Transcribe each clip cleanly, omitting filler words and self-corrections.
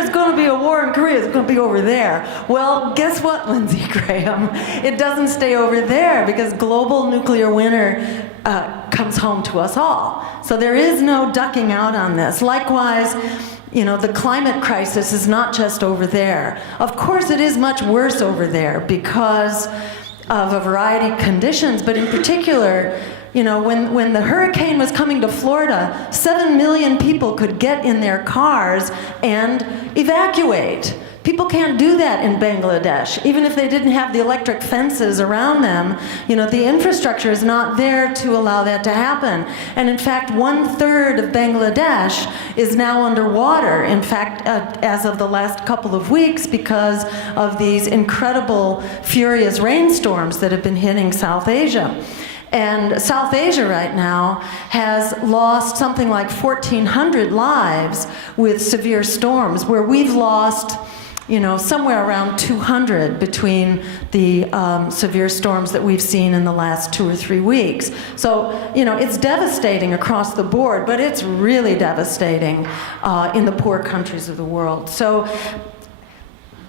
there's going to be a war in Korea, it's going to be over there. Well, guess what, Lindsey Graham? It doesn't stay over there because global nuclear winter comes home to us all. So there is no ducking out on this. Likewise, you know, the climate crisis is not just over there. Of course, it is much worse over there because of a variety of conditions, but in particular, you know, when the hurricane was coming to Florida, 7 million people could get in their cars and evacuate. People can't do that in Bangladesh. Even if they didn't have the electric fences around them, you know, the infrastructure is not there to allow that to happen. And in fact, 1/3 of Bangladesh is now underwater. In fact, as of the last couple of weeks, because of these incredible, furious rainstorms that have been hitting South Asia. And South Asia right now has lost something like 1,400 lives with severe storms, where we've lost, you know, somewhere around 200 between the severe storms that we've seen in the last 2 or 3 weeks. So, you know, it's devastating across the board, but it's really devastating in the poor countries of the world. So,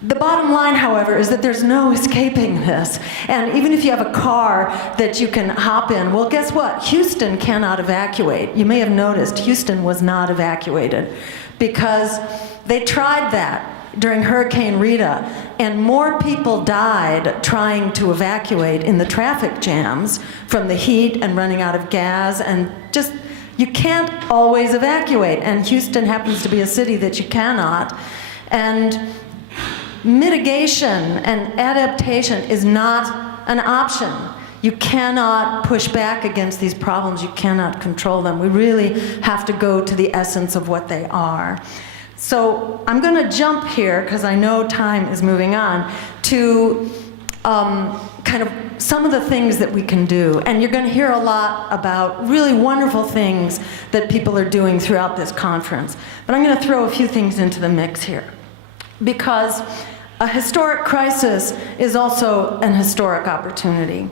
the bottom line, however, is that there's no escaping this. And even if you have a car that you can hop in, well, guess what? Houston cannot evacuate. You may have noticed Houston was not evacuated because they tried that during Hurricane Rita, and more people died trying to evacuate in the traffic jams from the heat and running out of gas, and just, you can't always evacuate. And Houston happens to be a city that you cannot. And mitigation and adaptation is not an option. You cannot push back against these problems. You cannot control them. We really have to go to the essence of what they are. So I'm going to jump here, because I know time is moving on, to kind of some of the things that we can do. And you're going to hear a lot about really wonderful things that people are doing throughout this conference. But I'm going to throw a few things into the mix here, because a historic crisis is also an historic opportunity.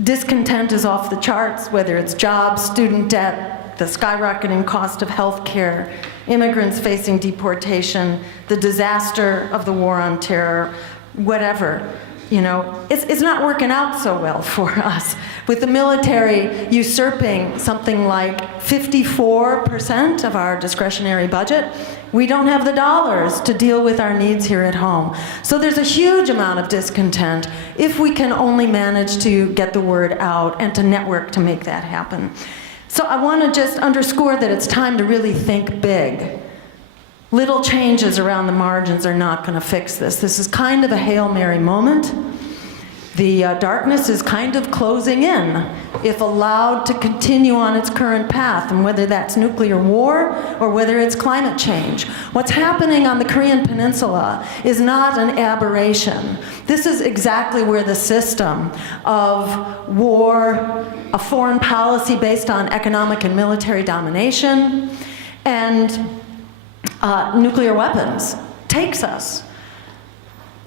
Discontent is off the charts, whether it's jobs, student debt, the skyrocketing cost of health care, immigrants facing deportation, the disaster of the war on terror, whatever. You know, it's not working out so well for us. With the military usurping something like 54% of our discretionary budget, we don't have the dollars to deal with our needs here at home. So there's a huge amount of discontent if we can only manage to get the word out and to network to make that happen. So I want to just underscore that it's time to really think big. Little changes around the margins are not going to fix this. This is kind of a Hail Mary moment. The darkness is kind of closing in, if allowed to continue on its current path, and whether that's nuclear war or whether it's climate change. What's happening on the Korean Peninsula is not an aberration. This is exactly where the system of war, a foreign policy based on economic and military domination, and nuclear weapons takes us.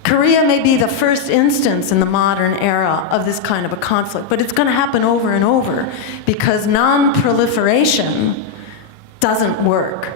Korea may be the first instance in the modern era of this kind of a conflict, but it's going to happen over and over because non-proliferation doesn't work.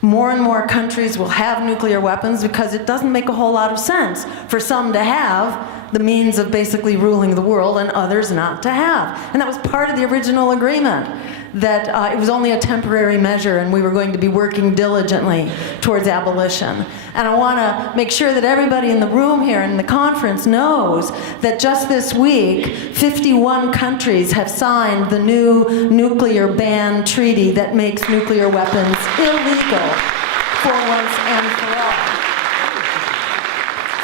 More and more countries will have nuclear weapons because it doesn't make a whole lot of sense for some to have the means of basically ruling the world and others not to have. And that was part of the original agreement, that it was only a temporary measure and we were going to be working diligently towards abolition. And I want to make sure that everybody in the room here in the conference knows that just this week, 51 countries have signed the new nuclear ban treaty that makes nuclear weapons illegal for once and for all.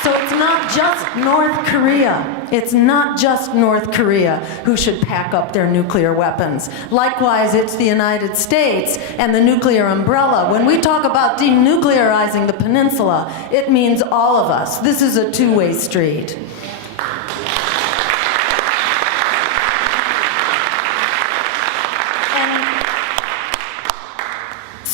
So it's not just North Korea. It's not just North Korea who should pack up their nuclear weapons. Likewise, it's the United States and the nuclear umbrella. When we talk about denuclearizing the peninsula, it means all of us. This is a two-way street.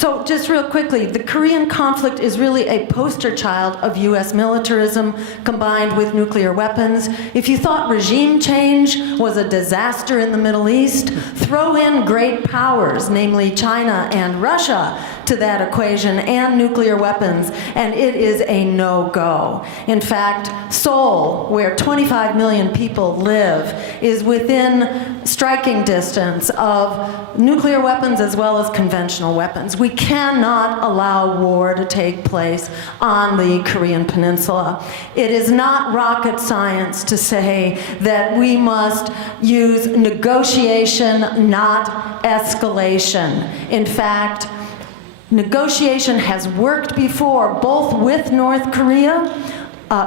So just real quickly, the Korean conflict is really a poster child of US militarism combined with nuclear weapons. If you thought regime change was a disaster in the Middle East, throw in great powers, namely China and Russia, to that equation, and nuclear weapons, and it is a no-go. In fact, Seoul, where 25 million people live, is within striking distance of nuclear weapons as well as conventional weapons. We cannot allow war to take place on the Korean Peninsula. It is not rocket science to say that we must use negotiation, not escalation. In fact, negotiation has worked before, both with North Korea,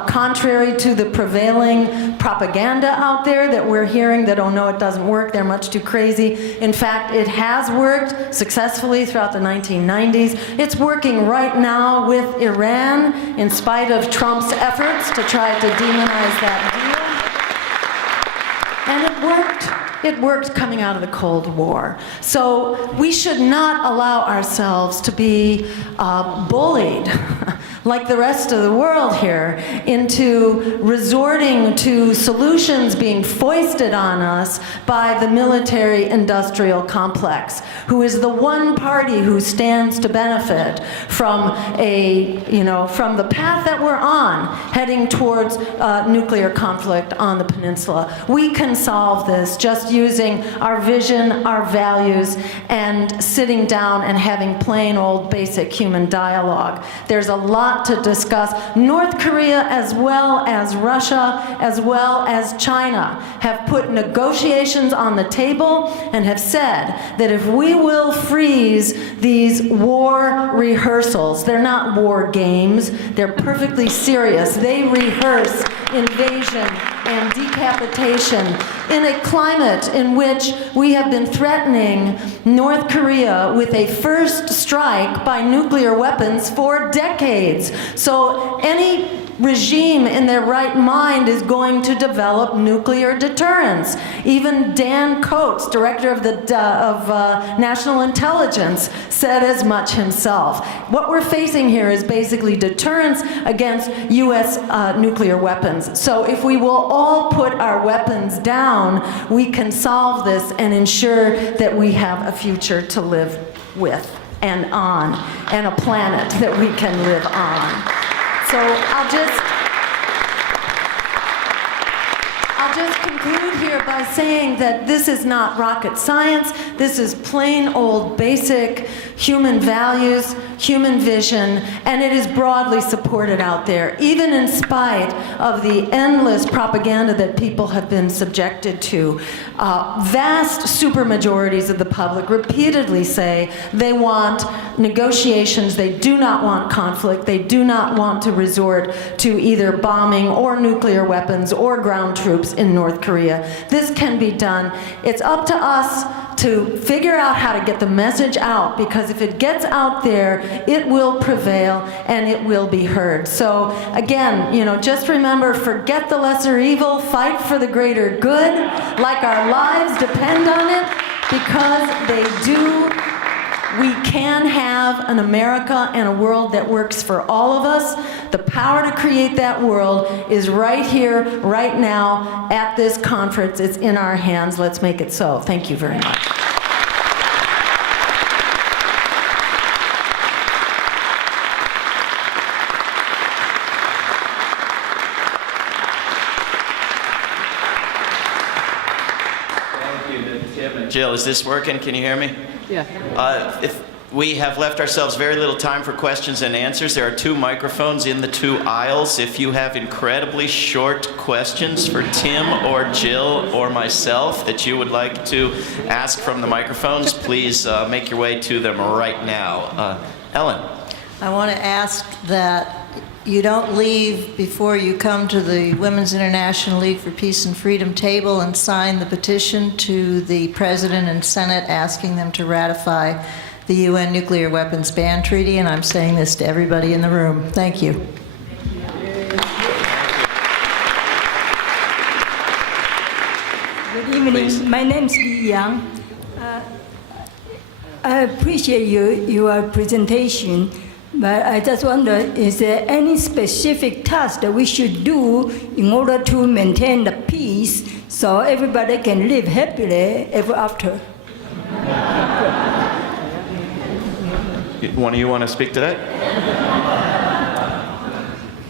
contrary to the prevailing propaganda out there that we're hearing that, oh no, it doesn't work, they're much too crazy. In fact, it has worked successfully throughout the 1990s. It's working right now with Iran, in spite of Trump's efforts to try to demonize that deal. And it worked. It worked coming out of the Cold War. So we should not allow ourselves to be bullied like the rest of the world here into resorting to solutions being foisted on us by the military-industrial complex, who is the one party who stands to benefit from from the path that we're on, heading towards nuclear conflict on the peninsula. We can solve this just using our vision, our values, and sitting down and having plain old basic human dialogue. There's a lot to discuss. North Korea, as well as Russia, as well as China, have put negotiations on the table and have said that if we will freeze these war rehearsals, they're not war games, they're perfectly serious. They rehearse invasion and decapitation in a climate in which we have been threatening North Korea with a first strike by nuclear weapons for decades. So any regime in their right mind is going to develop nuclear deterrence. Even Dan Coates, director of the National Intelligence, said as much himself. What we're facing here is basically deterrence against U.S. Nuclear weapons. So if we will all put our weapons down, we can solve this and ensure that we have a future to live with and on, and a planet that we can live on. So I'll just conclude here by saying that this is not rocket science. This is plain old basic human values, human vision, and it is broadly supported out there, even in spite of the endless propaganda that people have been subjected to. Vast supermajorities of the public repeatedly say they want negotiations, they do not want conflict, they do not want to resort to either bombing or nuclear weapons or ground troops in North Korea. This can be done. It's up to us to figure out how to get the message out, because if it gets out there, it will prevail and it will be heard. So again, just remember, forget the lesser evil, fight for the greater good, like our lives depend on it, because they do. We can have an America and a world that works for all of us. The power to create that world is right here, right now, at this conference. It's in our hands. Let's make it so. Thank you very much. Jill, is this working? Can you hear me? Yeah. If we have left ourselves very little time for questions and answers. There are 2 microphones in the 2 aisles. If you have incredibly short questions for Tim or Jill or myself that you would like to ask from the microphones, please make your way to them right now. Ellen. I want to ask that you don't leave before you come to the Women's International League for Peace and Freedom table and sign the petition to the President and Senate asking them to ratify the UN Nuclear Weapons Ban Treaty, and I'm saying this to everybody in the room. Thank you. Good evening. Please. My name is Li Yang. I appreciate your presentation, but I just wonder, is there any specific task that we should do in order to maintain the peace so everybody can live happily ever after? One of you want to speak to that?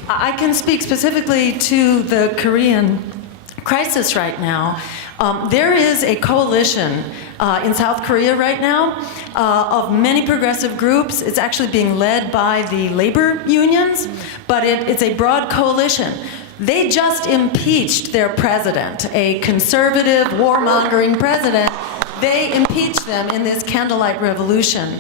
I can speak specifically to the Korean crisis right now. There is a coalition in South Korea right now of many progressive groups. It's actually being led by the labor unions, but it's a broad coalition. They just impeached their president, a conservative, warmongering president. They impeached them in this candlelight revolution.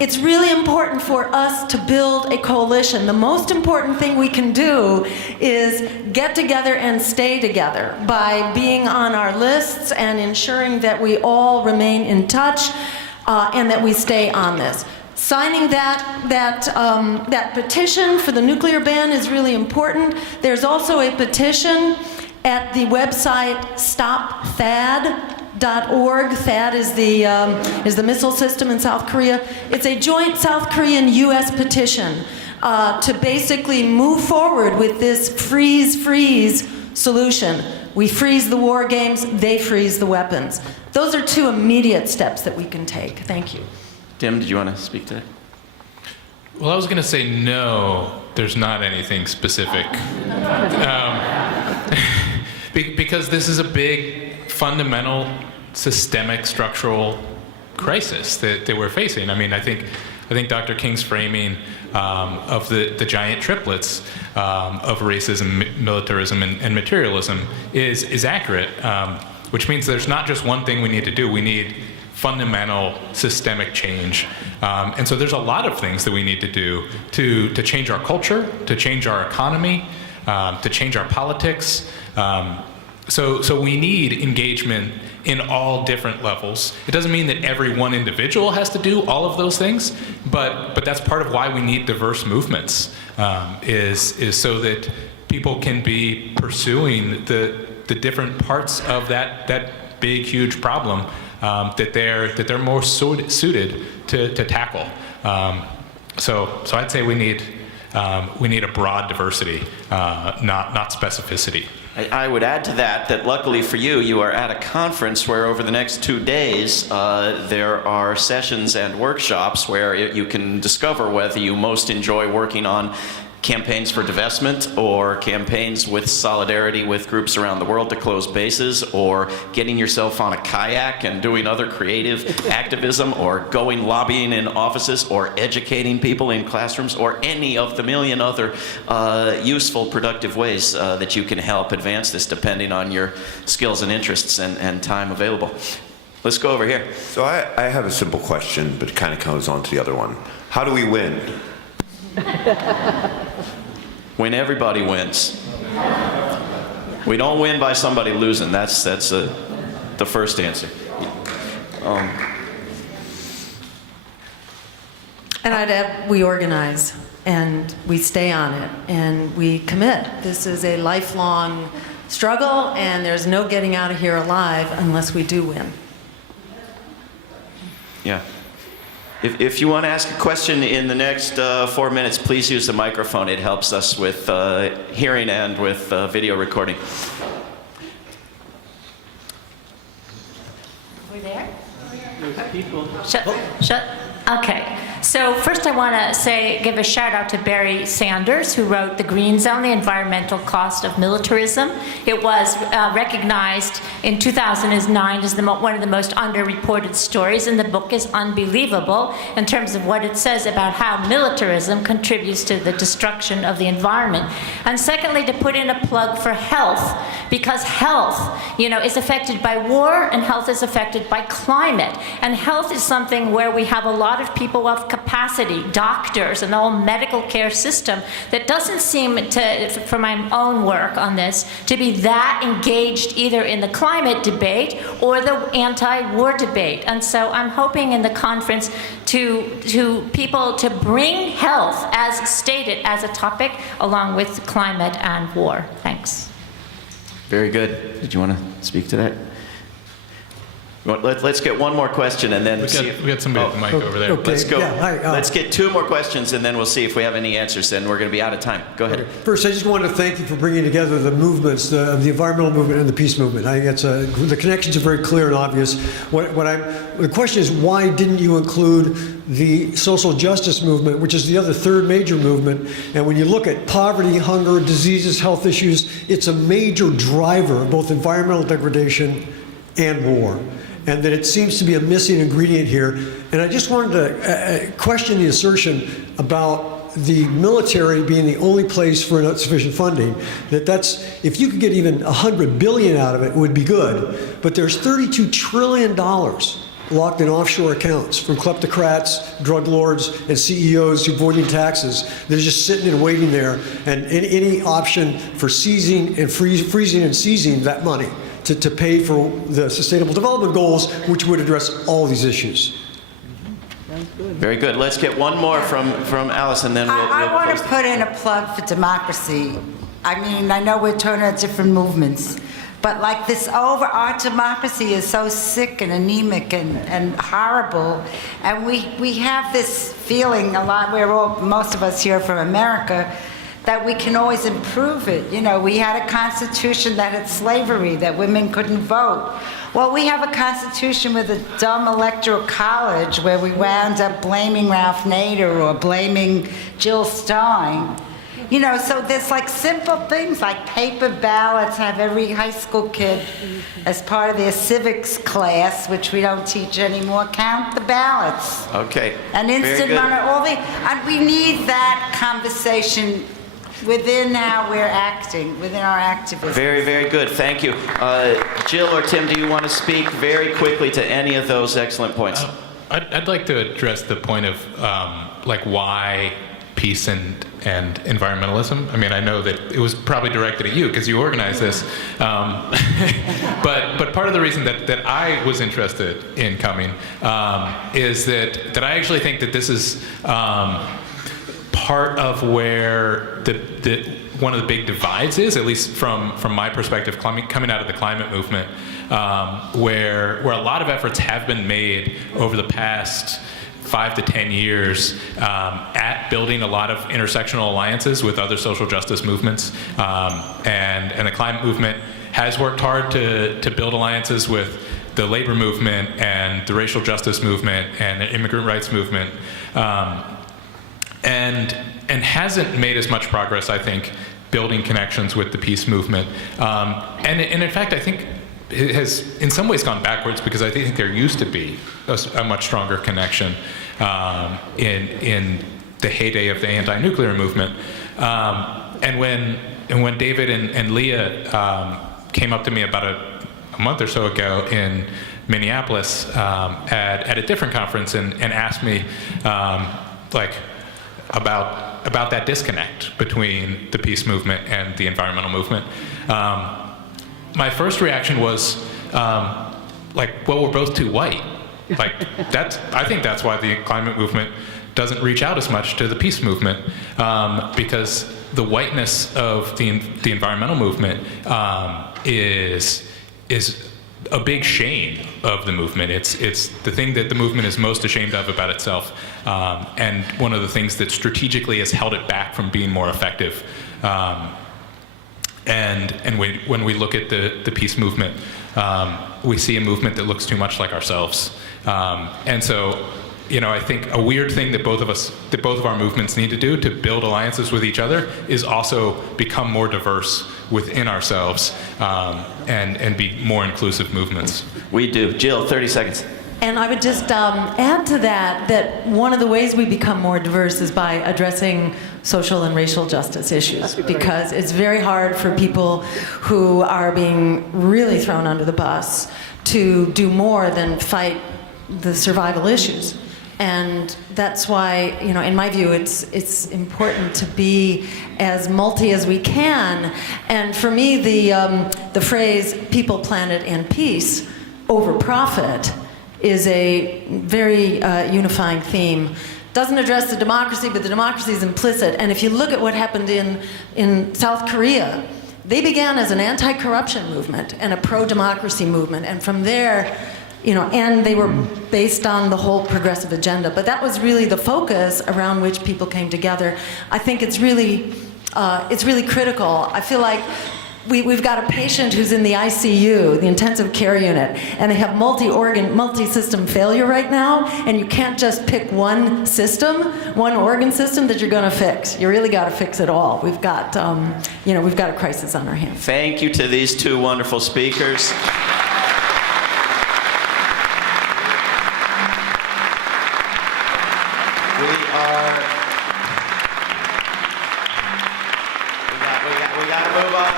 It's really important for us to build a coalition. The most important thing we can do is get together and stay together by being on our lists and ensuring that we all remain in touch and that we stay on this. Signing that petition for the nuclear ban is really important. There's also a petition at the website StopTHAAD.org. THAAD is the missile system in South Korea. It's a joint South Korean-U.S. petition to basically move forward with this freeze solution. We freeze the war games, they freeze the weapons. Those are two immediate steps that we can take. Thank you. Tim, did you want to speak to that? Well, I was going to say no, there's not anything specific. Because this is a big, fundamental, systemic, structural crisis that we're facing. I mean, I think Dr. King's framing of the giant triplets of racism, militarism, and materialism is accurate, which means there's not just one thing we need to do. We need fundamental systemic change. And so there's a lot of things that we need to do to change our culture, to change our economy, to change our politics. So we need engagement in all different levels. It doesn't mean that every one individual has to do all of those things, but that's part of why we need diverse movements, is so that people can be pursuing the different parts of that big, huge problem that they're more suited to tackle. So I'd say we need a broad diversity, not specificity. I would add to that luckily for you, you are at a conference where over the next 2 days there are sessions and workshops where you can discover whether you most enjoy working on campaigns for divestment or campaigns with solidarity with groups around the world to close bases, or getting yourself on a kayak and doing other creative activism, or going lobbying in offices, or educating people in classrooms, or any of the million other useful, productive ways that you can help advance this depending on your skills and interests and time available. Let's go over here. So I have a simple question, but it kind of comes on to the other one. How do we win? When everybody wins. We don't win by somebody losing. That's the first answer. And I'd add, we organize and we stay on it and we commit. This is a lifelong struggle, and there's no getting out of here alive unless we do win. Yeah. If you want to ask a question in the next 4 minutes, please use the microphone. It helps us with hearing and with video recording. We're there? There's people. Shut. Okay. So first I want to give a shout out to Barry Sanders, who wrote The Green Zone, The Environmental Cost of Militarism. It was recognized in 2009 as one of the most underreported stories, and the book is unbelievable in terms of what it says about how militarism contributes to the destruction of the environment. And secondly, to put in a plug for health, because health, is affected by war, and health is affected by climate. And health is something where we have a lot of people of capacity, doctors, and the whole medical care system that doesn't seem to, for my own work on this, to be that engaged either in the climate debate or the anti-war debate. And so I'm hoping in the conference to people to bring health, as stated, as a topic along with climate and war. Thanks. Very good. Did you want to speak to that? Well, let's get one more question and then see if... We got somebody at the mic over there. Okay. Let's go. Yeah, hi, Let's get 2 more questions and then we'll see if we have any answers. Then we're going to be out of time. Go ahead. First, I just wanted to thank you for bringing together the movements, the environmental movement and the peace movement. I think the connections are very clear and obvious. The question is, why didn't you include the social justice movement, which is the other third major movement? And when you look at poverty, hunger, diseases, health issues, it's a major driver of both environmental degradation and war. And that it seems to be a missing ingredient here. And I just wanted to question the assertion about the military being the only place for sufficient funding. That's, if you could get even $100 billion out of it, it would be good. But there's $32 trillion locked in offshore accounts from kleptocrats, drug lords, and CEOs avoiding taxes. They're just sitting and waiting there. And any option for seizing and freezing and seizing that money to pay for the Sustainable Development Goals, which would address all these issues. Very good. Let's get one more from Alice, and then we'll I want close to put in a plug for democracy. I mean, I know we're talking about different movements, but like this our democracy is so sick and anemic and horrible, and we have this feeling a lot. Most of us here from America, that we can always improve it. You know, we had a constitution that had slavery, that women couldn't vote. Well, we have a constitution with a dumb electoral college where we wound up blaming Ralph Nader or blaming Jill Stein. You know, so there's like simple things like paper ballots, have every high school kid as part of their civics class, which we don't teach anymore, count the ballots. Okay. And instant money, and we need that conversation within how we're acting, within our activism. Very, very good. Thank you. Jill or Tim, do you want to speak very quickly to any of those excellent points? I'd like to address the point of like why peace and environmentalism. I mean, I know that it was probably directed at you because you organized this, but part of the reason that I was interested in coming is that I actually think that this is part of where one of the big divides is, at least from my perspective, coming out of the climate movement, where a lot of efforts have been made over the past 5 to 10 years at building a lot of intersectional alliances with other social justice movements, and the climate movement has worked hard to build alliances with the labor movement and the racial justice movement and the immigrant rights movement. And hasn't made as much progress, I think, building connections with the peace movement. And in fact, I think it has in some ways gone backwards because I think there used to be a much stronger connection in the heyday of the anti-nuclear movement. And when David and Leah came up to me about a month or so ago in Minneapolis at a different conference and asked me about that disconnect between the peace movement and the environmental movement. My first reaction was, well, we're both too white. I think that's why the climate movement doesn't reach out as much to the peace movement, because the whiteness of the environmental movement is a big shame of the movement. It's the thing that the movement is most ashamed of about itself, and one of the things that strategically has held it back from being more effective. And when we look at the peace movement, we see a movement that looks too much like ourselves. And so, I think a weird thing that both of our movements need to do to build alliances with each other is also become more diverse within ourselves, and be more inclusive movements. We do. Jill, 30 seconds. And I would just add to that one of the ways we become more diverse is by addressing social and racial justice issues, because it's very hard for people who are being really thrown under the bus to do more than fight the survival issues. And that's why, in my view, it's important to be as multi as we can. And for me, the phrase "people, planet, and peace" over profit is a very unifying theme. Doesn't address the democracy, but the democracy is implicit. And if you look at what happened in South Korea, they began as an anti-corruption movement and a pro-democracy movement. And from there, and they were based on the whole progressive agenda. But that was really the focus around which people came together. I think it's really critical. I feel like we've got a patient who's in the ICU, the intensive care unit, and they have multi-system failure right now, and you can't just pick one organ system that you're going to fix. You really got to fix it all. We've got a crisis on our hands. Thank you to these two wonderful speakers. We got to move on.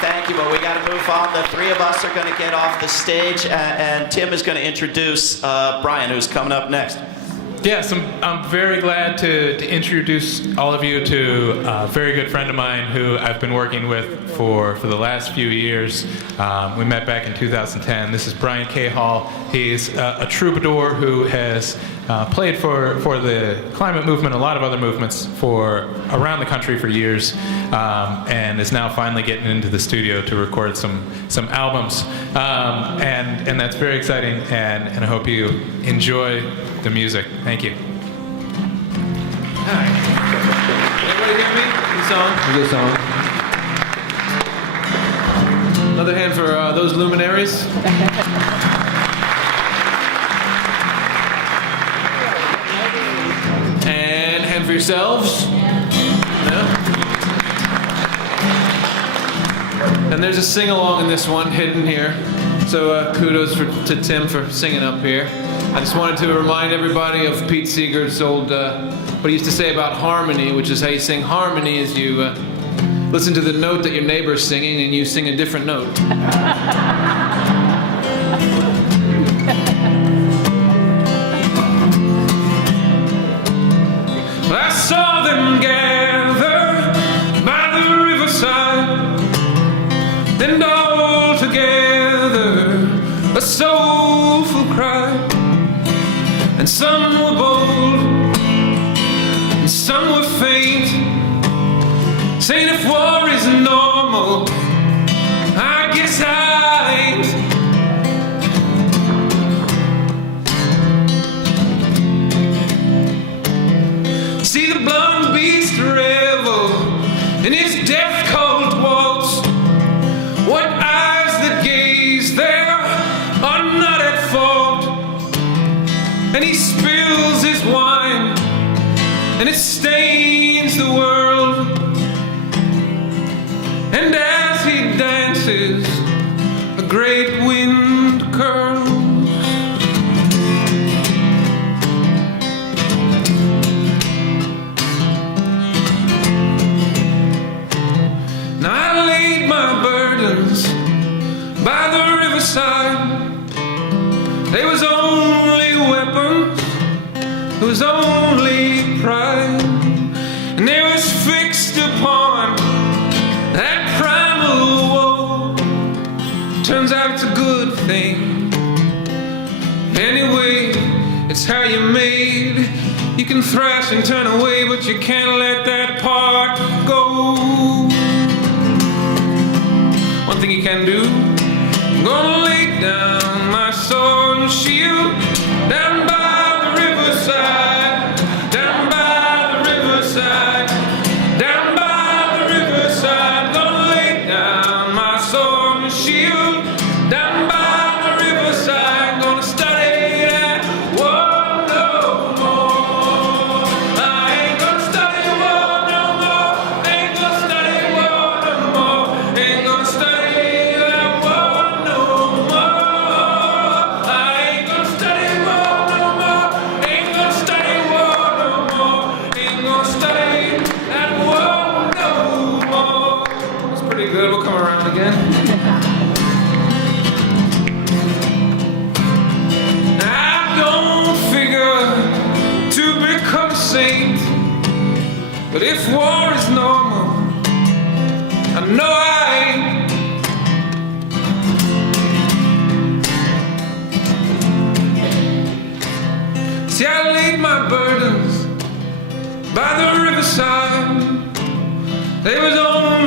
Thank you, but we got to move on. The three of us are going to get off the stage, and Tim is going to introduce Brian, who's coming up next. Yes, I'm very glad to introduce all of you to a very good friend of mine who I've been working with for the last few years. We met back in 2010. This is Brian Cahall. He's a troubadour who has played for the climate movement, a lot of other movements for around the country for years, and is now finally getting into the studio to record some albums. And that's very exciting, and I hope you enjoy the music. Thank you. Hi. Everybody hear me? Good song. Another hand for those luminaries. And hand for yourselves. Yeah. And there's a sing-along in this one hidden here. So kudos to Tim for singing up here. I just wanted to remind everybody of Pete Seeger's old, what he used to say about harmony, which is how you sing harmony is you listen to the note that your neighbor's singing and you sing a different note. I saw them gather by the riverside, and all together a soulful cry. And some were bold, and some were faint, saying if war is normal, I guess I ain't. See the blonde beast revel in his death-cold waltz. What eyes that gaze there are not at fault. And he spills his wine, and it stains the world. And as he dances, a great wind curls. Now I laid my burdens by the riverside. They was only weapons, it was only pride, and they was fixed upon that primal woe. Turns out it's a good thing. Anyway, it's how you're made. You can thrash and turn away, but you can't let that part go. One thing you can do, I'm gonna lay down my sword and shield down by the riverside, down by the riverside, down by the riverside. Gonna lay down my sword and shield down by the riverside. Gonna study that war no more. I ain't gonna study war no more. Ain't gonna study war no more. Ain't gonna study that war no more. I ain't gonna study war no more. Ain't gonna study war no more. Ain't gonna study that war no more. That's pretty good. We'll come around again. I don't figure to become a saint, but if war is normal, I know I ain't. See, I laid my burdens by the riverside. They was only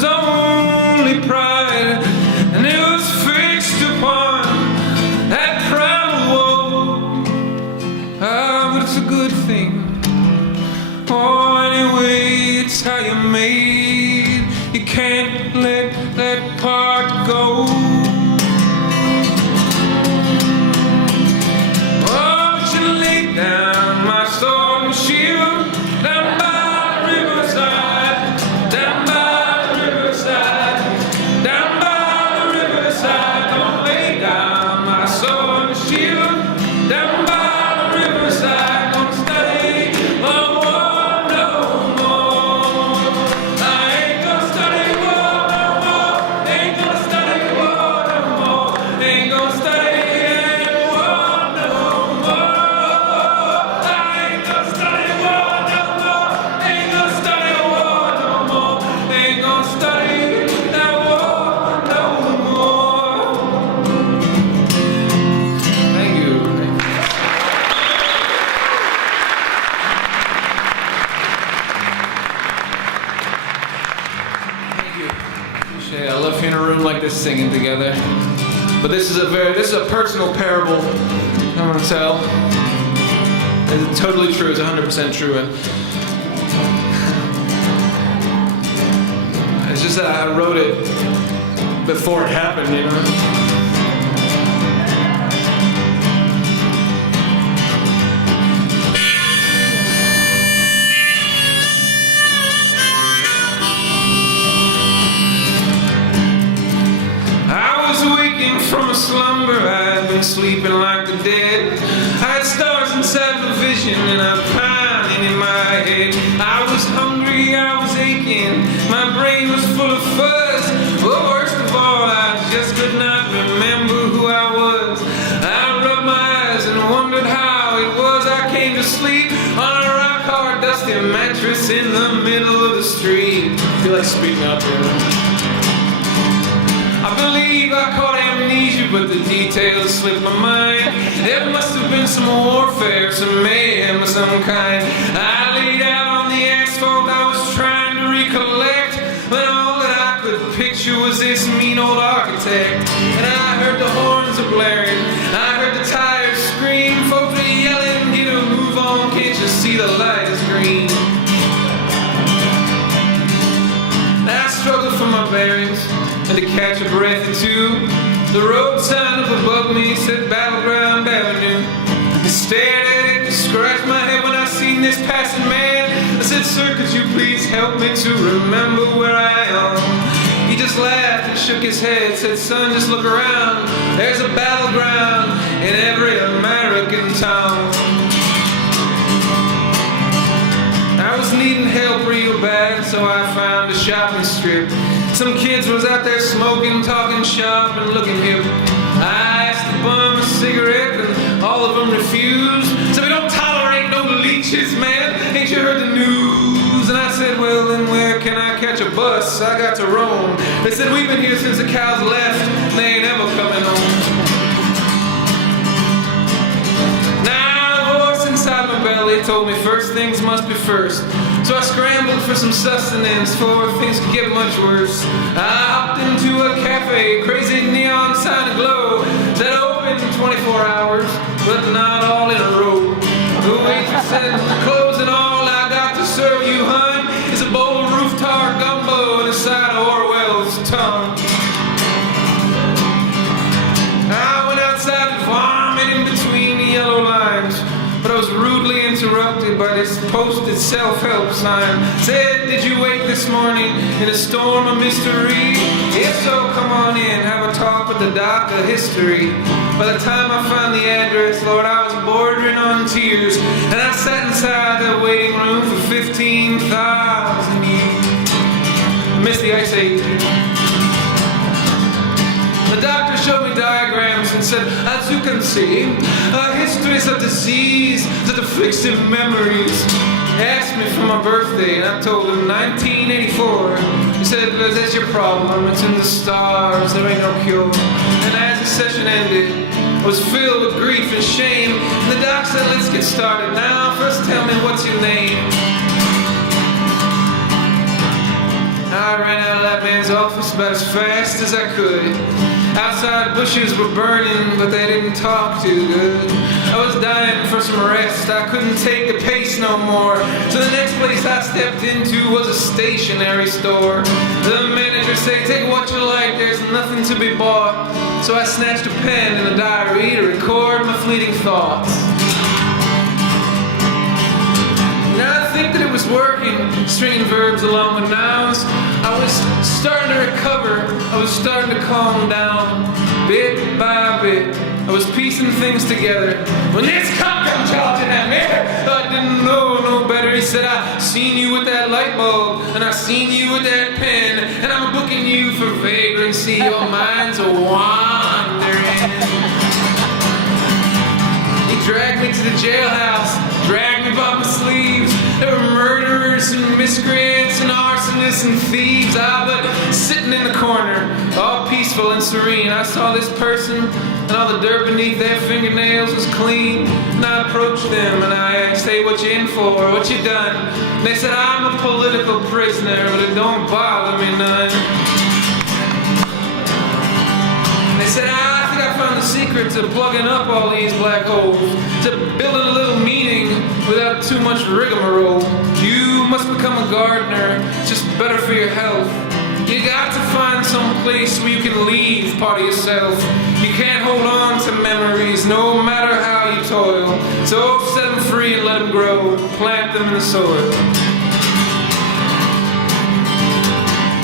was only pride, and it was fixed upon that primal woe. Ah, but it's a good thing. Oh, anyway, it's how you're made. You can't let that part go. Oh, but you laid down my sword and shield down by the riverside, down by the riverside, down by the riverside. Don't lay down my sword and shield down by the riverside. Don't study the war no more. I ain't gonna study war no more. Ain't gonna study war no more. Ain't gonna study war no more. I ain't gonna study war no more. Ain't gonna study war no more. Ain't gonna study that war no more. Thank you. Thank you. Appreciate it. I love hearing a room like this singing together. But this is a personal parable I'm gonna tell. It's totally true. It's 100% true. And it's just that I wrote it before it happened, you know. I was waking from a slumber, I had been sleeping like the dead. I had stars inside my vision and I pining in my head. I was hungry, I was aching, my brain was full of fuzz. But worst of all, I just could not remember who I was. I rubbed my eyes and wondered how it was I came to sleep on a rock-hard, dusty mattress in the middle of the street. I feel like speaking up here. I believe I caught amnesia, but the details slipped my mind. There must have been some warfare, some mayhem of some kind. I laid out on the asphalt, I was trying to recollect, but all that I could picture was this mean old architect. And I heard the horns are blaring, I heard the tires scream, folks were yelling, get a move on, can't you see the light is green? I struggled for my bearings and to catch a breath or two. The road sign up above me said Battleground Avenue. I stared at it, scratched my head when I seen this passing man. I said, sir, could you please help me to remember where I am? He just laughed and shook his head, said, son, just look around. There's a battleground in every American town. I was needing help real bad, so I found a shopping strip. Some kids was out there smoking, talking shop, and looking hip. I asked the bum a cigarette, and all of them refused. So we don't tolerate no leeches, man. Ain't you heard the news? And I said, well, then where can I catch a bus? I got to roam. They said, we've been here since the cows left, and they ain't ever coming home. Now the voice inside my belly told me first things must be first. So I scrambled for some sustenance before things could get much worse. I hopped into a cafe, crazy neon sign aglow, that opened 24 hours, but not all in a row. The waitress said, closing all I got to serve you, hun, is a bowl of roof-tar gumbo and a side of Orwell's tongue. I went outside and vomited in between the yellow lines, but I was rudely interrupted by this posted self-help sign. Said, did you wake this morning in a storm of mystery? If so, come on in, have a talk with the doc of history. By the time I found the address, Lord, I was bordering on tears, and I sat inside that waiting room for 15,000 years. I missed the Ice Age. The doctor showed me diagrams and said, as you can see, history is a disease that afflicts your memories. He asked me for my birthday, and I told him 1984. He said, that's your problem, it's in the stars, there ain't no cure. And as the session ended, I was filled with grief and shame. And the doc said, let's get started now. First tell me, what's your name? I ran out of that man's office about as fast as I could. Outside bushes were burning, but they didn't talk too good. I was dying for some rest, I couldn't take the pace no more. So the next place I stepped into was a stationery store. The manager said, take what you like, there's nothing to be bought. So I snatched a pen and a diary to record my fleeting thoughts. Now I think that it was working, stringing verbs along with nouns. I was starting to recover, I was starting to calm down, bit by bit. I was piecing things together when this cop come charging at me. I didn't know no better. He said, I seen you with that light bulb, and I seen you with that pen, and I'm booking you for vagrancy. Your mind's a wandering. He dragged me to the jailhouse, dragged me by my sleeves. There were murderers and miscreants and arsonists and thieves. I was sitting in the corner, all peaceful and serene. I saw this person, and all the dirt beneath their fingernails was clean. And I approached them and I asked, hey, what you in for? What you done? And they said, I'm a political prisoner, but it don't bother me none. They said, I think I found the secret to plugging up all these black holes, to building a little meaning without too much rigmarole. You must become a gardener, it's just better for your health. You got to find some place where you can leave part of yourself. You can't hold on to memories no matter how you toil. So set them free and let them grow, plant them in the soil.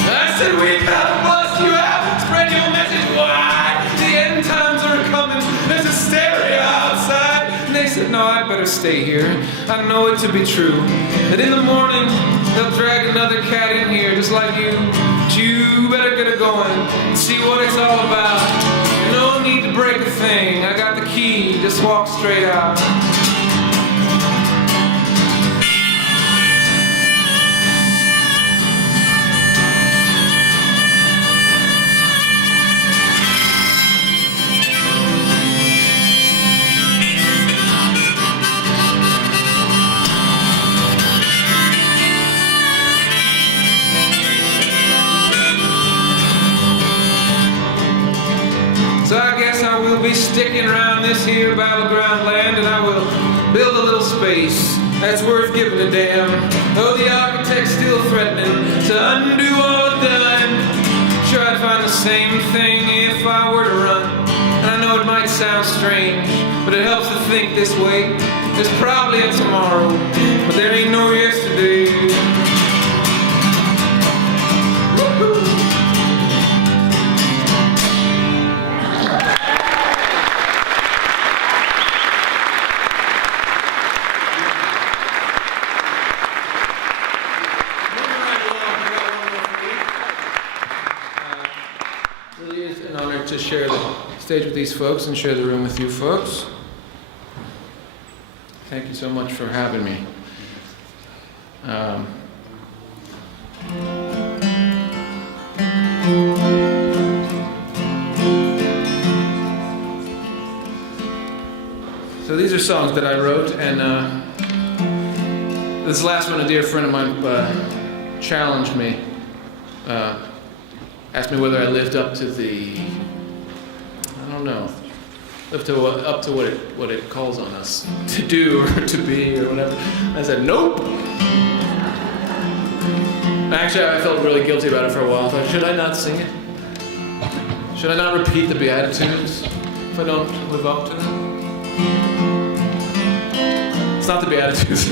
I said, we gotta bust you out, spread your message wide. The end times are coming, there's hysteria outside. And they said, no, I'd better stay here. I know it to be true. That in the morning, they'll drag another cat in here just like you. But you better get it going, see what it's all about. No need to break a thing, I got the key, just walk straight out. So I guess I will be sticking around this here battleground land, and I will build a little space that's worth giving a damn. Though the architect's still threatening to undo all done. Sure, I'd find the same thing if I were to run. And I know it might sound strange, but it helps to think this way. There's probably a tomorrow, but there ain't no yesterday. Woo-hoo. To share the stage with these folks and share the room with you folks. Thank you so much for having me. So these are songs that I wrote, and this last one, a dear friend of mine challenged me, asked me whether I lived up to the, I don't know, up to what it calls on us to do or to be or whatever. I said, nope. Actually, I felt really guilty about it for a while. I thought, should I not sing it? Should I not repeat the Beatitudes if I don't live up to them? It's not the Beatitudes.